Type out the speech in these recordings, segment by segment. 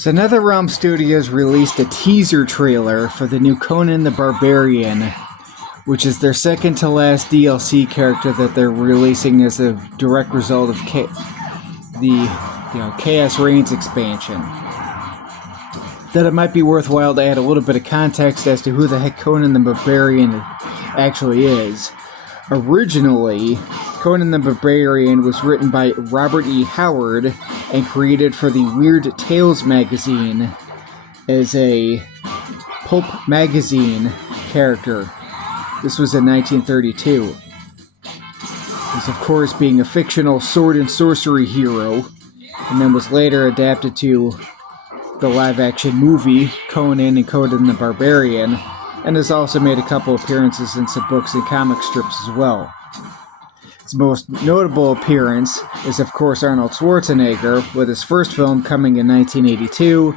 So NetherRealm Studios released a teaser trailer for the new Conan the Barbarian, which is their second to last DLC character that they're releasing as a direct result of the Chaos Reigns expansion. That it might be worthwhile to add a little bit of context as to who the heck Conan the Barbarian actually is. Originally, Conan the Barbarian was written by Robert E. Howard and created for the Weird Tales magazine as a pulp magazine character. This was in 1932. This, of course, being a fictional sword and sorcery hero, and then was later adapted to the live-action movie Conan and Conan the Barbarian, and has also made a couple appearances in some books and comic strips as well. Its most notable appearance is, of course, Arnold Schwarzenegger, with his first film coming in 1982,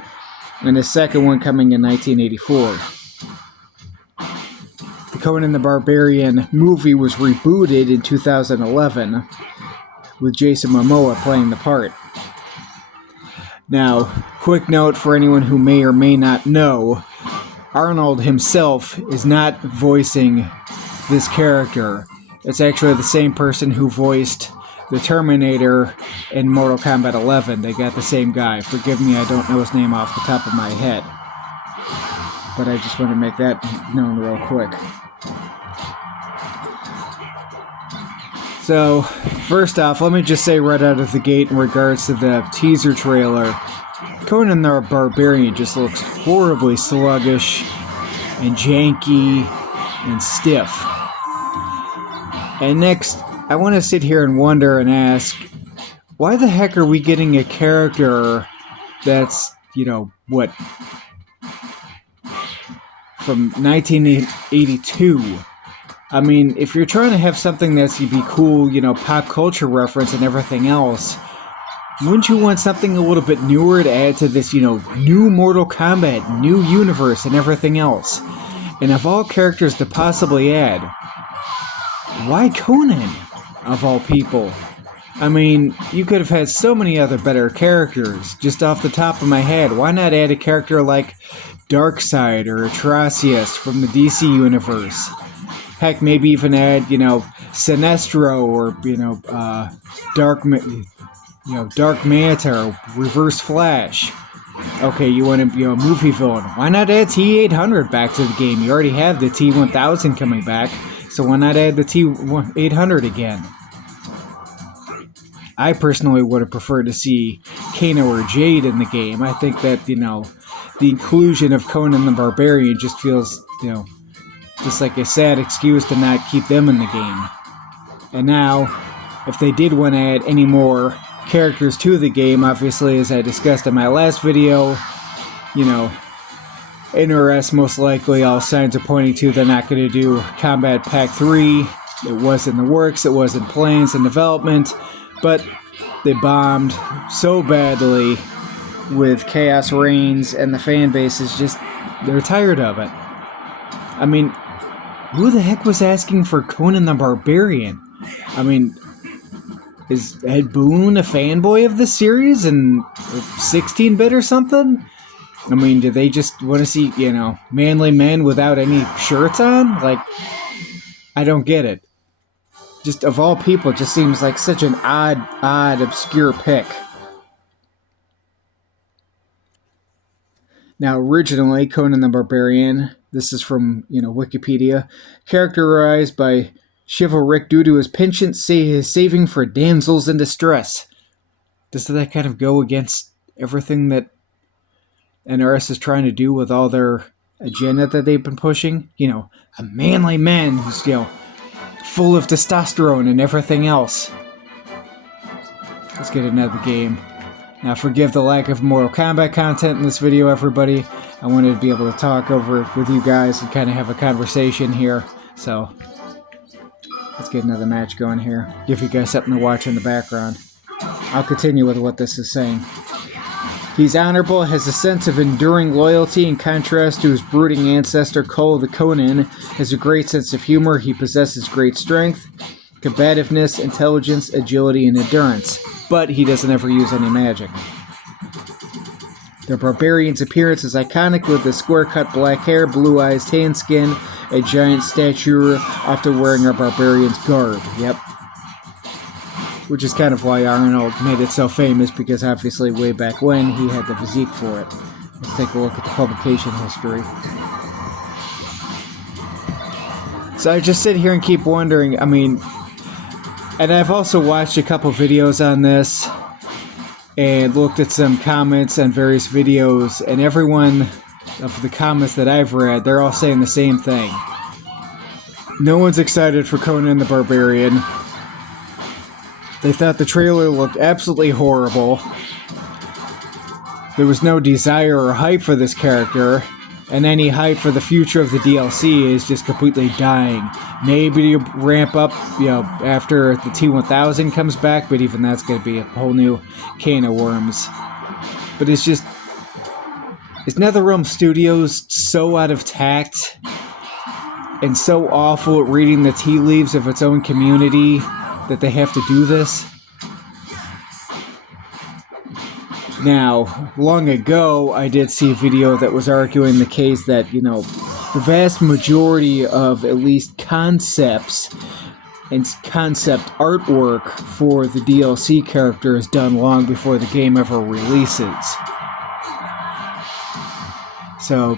and his second one coming in 1984. The Conan the Barbarian movie was rebooted in 2011, with Jason Momoa playing the part. Now, quick note for anyone who may or may not know, Arnold himself is not voicing this character. It's actually the same person who voiced the Terminator in Mortal Kombat 11. They got the same guy. Forgive me, I don't know his name off the top of my head. But I just want to make that known real quick. So, first off, let me just say right out of the gate in regards to the teaser trailer, Conan the Barbarian just looks horribly sluggish and janky and stiff. And next, I want to sit here and wonder and ask, why the heck are we getting a character that's, from 1982? I mean, if you're trying to have something that's to be cool, pop culture reference and everything else, wouldn't you want something a little bit newer to add to this, new Mortal Kombat, new universe, and everything else? And of all characters to possibly add, why Conan, of all people? I mean, you could have had so many other better characters. Just off the top of my head, why not add a character like Darkseid or Atrocious from the DC universe? Heck, maybe even add, Sinestro or, Dark Manta or Reverse Flash. Okay, you want to be a movie villain. Why not add T-800 back to the game? You already have the T-1000 coming back, so why not add the T-800 again? I personally would have preferred to see Kano or Jade in the game. I think that, the inclusion of Conan the Barbarian just feels, just like a sad excuse to not keep them in the game. And now, if they did want to add any more characters to the game, obviously, as I discussed in my last video, NRS most likely all signs are pointing to they're not going to do Combat Pack 3. It was in the works, it was in plans and development, but they bombed so badly with Chaos Reigns, and the fan base is just, they're tired of it. I mean, who the heck was asking for Conan the Barbarian? I mean, is Ed Boon a fanboy of this series and 16-bit or something? I mean, do they just want to see, manly men without any shirts on? Like, I don't get it. Just, of all people, it just seems like such an odd, obscure pick. Now, originally, Conan the Barbarian, this is from, Wikipedia, characterized by chivalric due to his penchant, his saving for damsels in distress. Does that kind of go against everything that NRS is trying to do with all their agenda that they've been pushing? A manly man who's, full of testosterone and everything else. Let's get another game. Now, forgive the lack of Mortal Kombat content in this video, everybody. I wanted to be able to talk over it with you guys and kind of have a conversation here. So, let's get another match going here. Give you guys something to watch in the background. I'll continue with what this is saying. He's honorable, has a sense of enduring loyalty in contrast to his brooding ancestor Cole the Conan, has a great sense of humor, he possesses great strength, combativeness, intelligence, agility, and endurance, but he doesn't ever use any magic. The barbarian's appearance is iconic with the square-cut black hair, blue eyes, tan skin, a giant stature, often wearing a barbarian's garb. Yep. Which is kind of why Arnold made it so famous, because obviously way back when he had the physique for it. Let's take a look at the publication history. So I just sit here and keep wondering, I mean, and I've also watched a couple videos on this, and looked at some comments on various videos, and everyone of the comments that I've read, they're all saying the same thing. No one's excited for Conan the Barbarian. They thought the trailer looked absolutely horrible. There was no desire or hype for this character, and any hype for the future of the DLC is just completely dying. Maybe you ramp up, after the T-1000 comes back, but even that's going to be a whole new can of worms. But it's just... Is NetherRealm Studios so out of tact and so awful at reading the tea leaves of its own community that they have to do this? Now, long ago, I did see a video that was arguing the case that, the vast majority of at least concepts and concept artwork for the DLC character is done long before the game ever releases. So,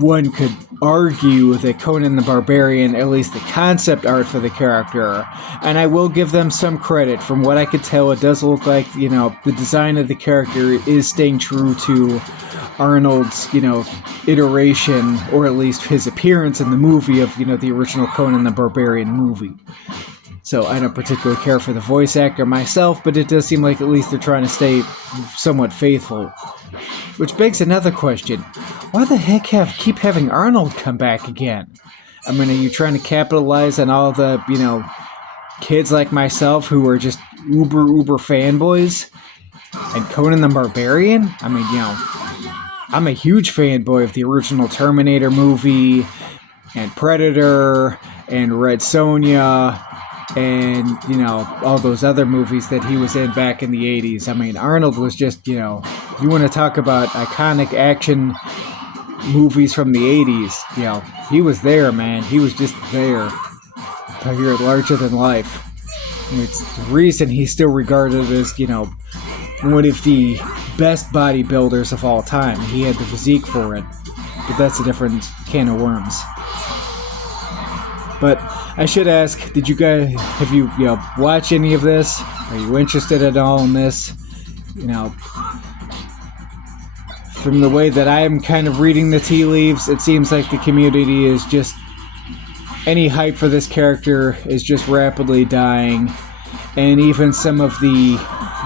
one could argue that Conan the Barbarian, at least the concept art for the character, and I will give them some credit. From what I could tell, it does look like, the design of the character is staying true to Arnold's, iteration, or at least his appearance in the movie of, the original Conan the Barbarian movie. So I don't particularly care for the voice actor myself, but it does seem like at least they're trying to stay somewhat faithful. Which begs another question. Why the heck keep having Arnold come back again? I mean, are you trying to capitalize on all the, kids like myself who are just uber fanboys? And Conan the Barbarian? I mean, I'm a huge fanboy of the original Terminator movie, and Predator, and Red Sonja, and, all those other movies that he was in back in the 80s. I mean, Arnold was just, you want to talk about iconic action movies from the 80s, he was there, man. He was just there. Here, larger than life. And it's the reason he's still regarded as, one of the best bodybuilders of all time. He had the physique for it. But that's a different can of worms. But I should ask, have you watched any of this? Are you interested at all in this? From the way that I'm kind of reading the tea leaves, it seems like the community is just... Any hype for this character is just rapidly dying. And even some of the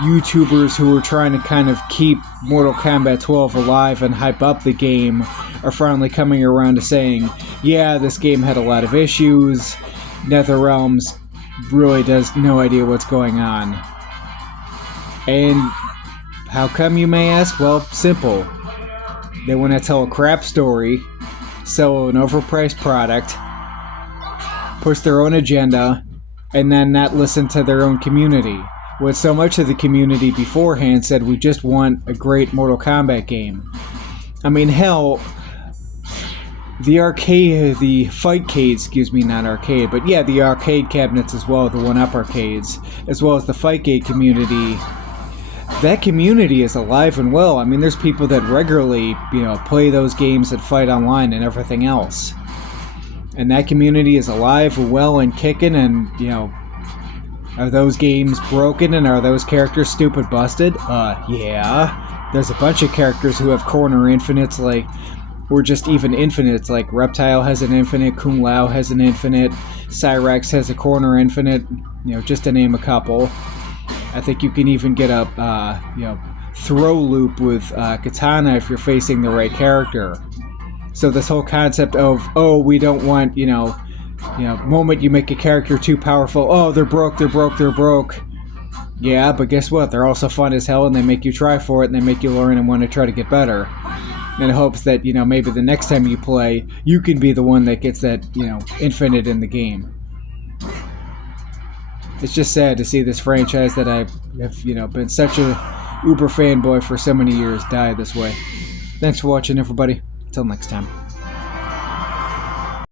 YouTubers who are trying to kind of keep Mortal Kombat 12 alive and hype up the game are finally coming around to saying, yeah, this game had a lot of issues. NetherRealms really does no idea what's going on. And how come, you may ask? Well, simple. They want to tell a crap story, sell an overpriced product, push their own agenda, and then not listen to their own community. With so much of the community beforehand said, we just want a great Mortal Kombat game. I mean, hell, the Fightcade, not arcade, but yeah, the arcade cabinets as well, the 1-Up arcades, as well as the Fightcade community, that community is alive and well. I mean, there's people that regularly, play those games and fight online and everything else. And that community is alive, well, and kicking, and, are those games broken and are those characters stupid busted? Yeah. There's a bunch of characters who have corner infinites, or just even infinites, like Reptile has an infinite, Kung Lao has an infinite, Cyrax has a corner infinite, just to name a couple. I think you can even get a, throw loop with Katana if you're facing the right character. So this whole concept of, we don't want, moment you make a character too powerful, they're broke. Yeah, but guess what? They're also fun as hell, and they make you try for it, and they make you learn and want to try to get better. In hopes that, maybe the next time you play, you can be the one that gets that, infinite in the game. It's just sad to see this franchise that I have, been such a uber fanboy for so many years die this way. Thanks for watching, everybody. Until next time.